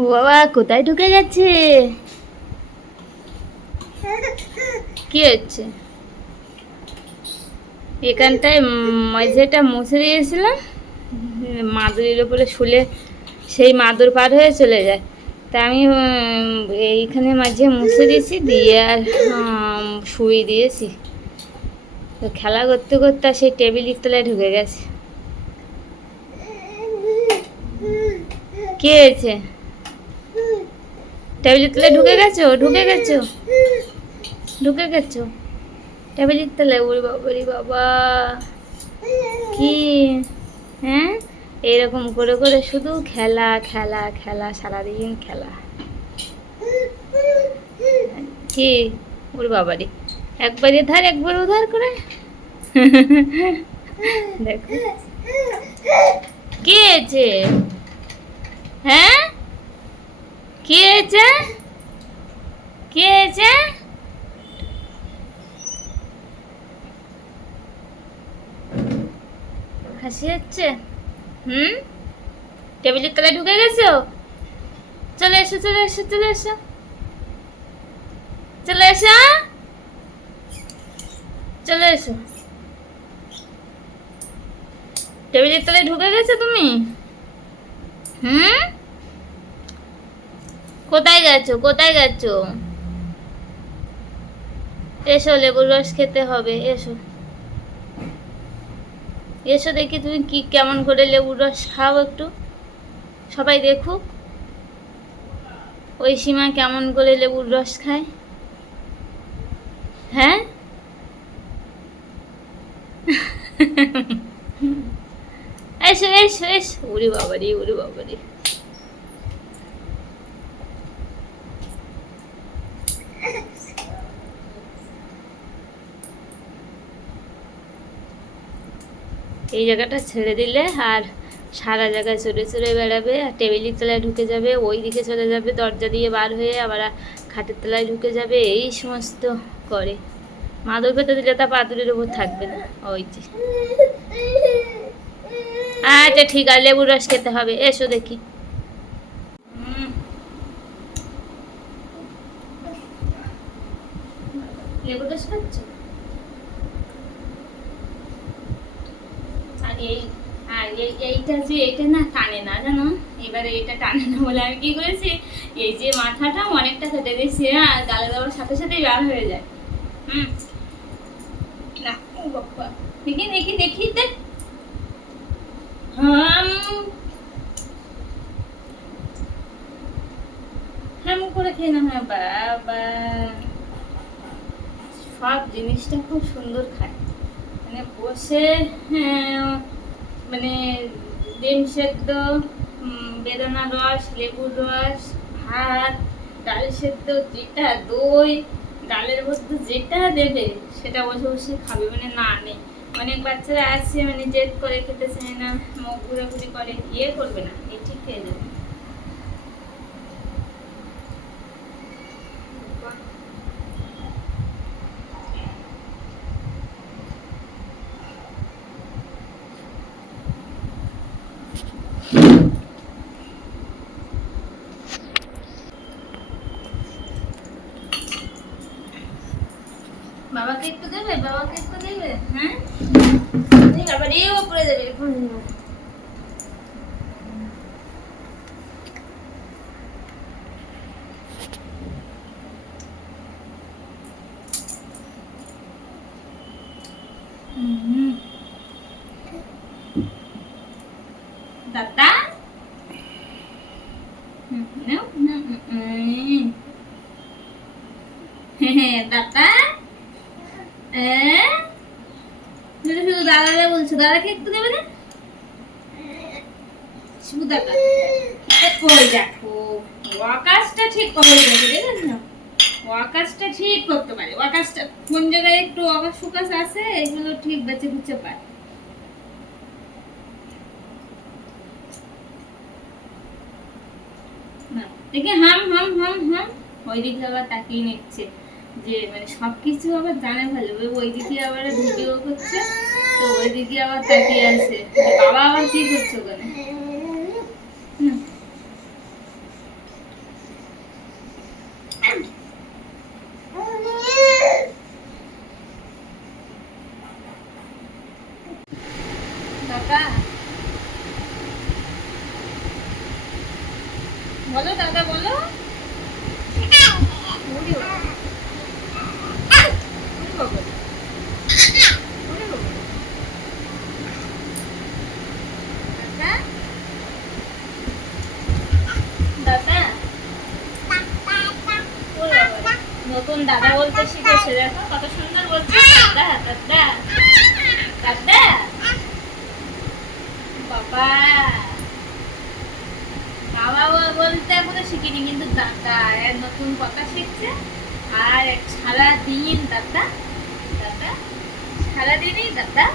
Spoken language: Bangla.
ও বাবা, কোথায় ঢুকে গেছে? কি হচ্ছে? এখানটায় মাঝেটা মুছে দিয়েছিলাম। মাদুরির ওপরে শুলে সেই মাদুর পার হয়ে চলে যায়। তা আমি এইখানে মাঝে মুছে দিয়েছি, দিয়ে আর শুয়ে দিয়েছি। খেলা করতে করতে সেই টেবিলের তলায় ঢুকে গেছে। কে হয়েছে টেবিলের তলায় ঢুকে গেছো? ঢুকে গেছো? ঢুকে গেছো? টেবিলের তলায়, ওরে বাবা, রে বাবা। কি? হ্যাঁ? এরকম করে করে শুধু খেলা খেলা খেলা, সারাদিন খেলা। কি? ওর বাবারে একবার ধার একবার উধার করে। দেখো। কি হয়েছে হ্যাঁ? কি হয়েছে? কি হয়েছে? হাসি হচ্ছে? হুম? টেবিলের তলায় ঢুকে গেছো? চলে এসো চলে এসো চলে এসো। চলে এসো চলে এসো। টেবিলের তলায় ঢুকে গেছো তুমি? হুম? কোথায় গেছো? কোথায় গেছো? এসো, লেবুর রস খেতে হবে, এসো। এসো দেখি তুমি কি, কেমন করে লেবুর রস খাও একটু। সবাই দেখুক। ওই সীমা কেমন করে লেবুর রস খায়। হ্যাঁ? এসো এসো এসো। উরি বাবারি উরি বাবারি। এই জায়গাটা ছেড়ে দিলে আর সারা জায়গায় চড়ে চড়ে বেড়াবে, আর টেবিলের তলায় ঢুকে যাবে, ওই দিকে চলে যাবে, দরজা দিয়ে বার হয়ে আবার খাটের তলায় ঢুকে যাবে, এই সমস্ত করে। মাদুর পেতে দিলে তা পাতুরের উপর থাকবে না। ওই যে। আচ্ছা ঠিক আছে, লেবুর রস খেতে হবে, এসো দেখি। লেবুর রস এই এইটা যে এইটা না টানে না, জানো? এবারে এটা টানে না বলে আমি কি করেছি? এই যে মাথাটা অনেকটা কেটে দিয়েছি গালে দেওয়ার সাথে সাথেই বার হয়ে যায়। হুম। দেখি দেখি দেখি করে খেয়ে না হয়, বাবা। সব জিনিসটা খুব সুন্দর খায়। মানে বসে হ্যাঁ, মানে ডিম সেদ্ধ বেদানা রস লেবুর রস ভাত ডাল সেদ্ধ যেটা দই ডালের মধ্যে যেটা দেবে সেটা বসে বসে খাবে মানে না নেই অনেক বাচ্চারা আছে মানে জেদ করে খেতে চায় না মুখ ঘুরাঘুরি করে ইয়ে করবে না এই ঠিক খেয়ে যাবে। বাবাকে একটু দেবে? বাবাকে একটু দেবে? হ্যাঁ? আবার এই উপরে দেবে দাদা? হুম। হ্যাঁ, দাদা হ্যাঁ? শুধু শুধু দাদারা বলছো? দাদাকে একটু দেবে না? কই দেখো? ওয়াকাশটা ঠিক করে দেখেছ না? ওয়াকাশটা ঠিক করতে পারে। ওয়াকাশটা কোন জায়গায় একটু ফুকাশ আছে? এগুলো ঠিক বেঁচে না, দেখি হাম হাম হাম হাম। ওই দিকে আবার তাকিয়ে নিচ্ছে। যে মানে সবকিছু আবার জানে ভালো। ওই ওইদিকে আবার ভিডিও করছে তো ওইদিকে আবার তাকিয়ে আছে। বাবা আবার কি করছে ওখানে? দাদা? বলো দাদা, বলো। নতুন দাদা বলতে শিখেছে। দেখো, কত সুন্দর বলছে। দাদা দাদা দাদা। বাবা। বাবা বলতে এখনও শিখিনি কিন্তু দাদা। নতুন কথা শিখছে। আর সারাদিন দাদা দাদা, সারাদিনই দাদা।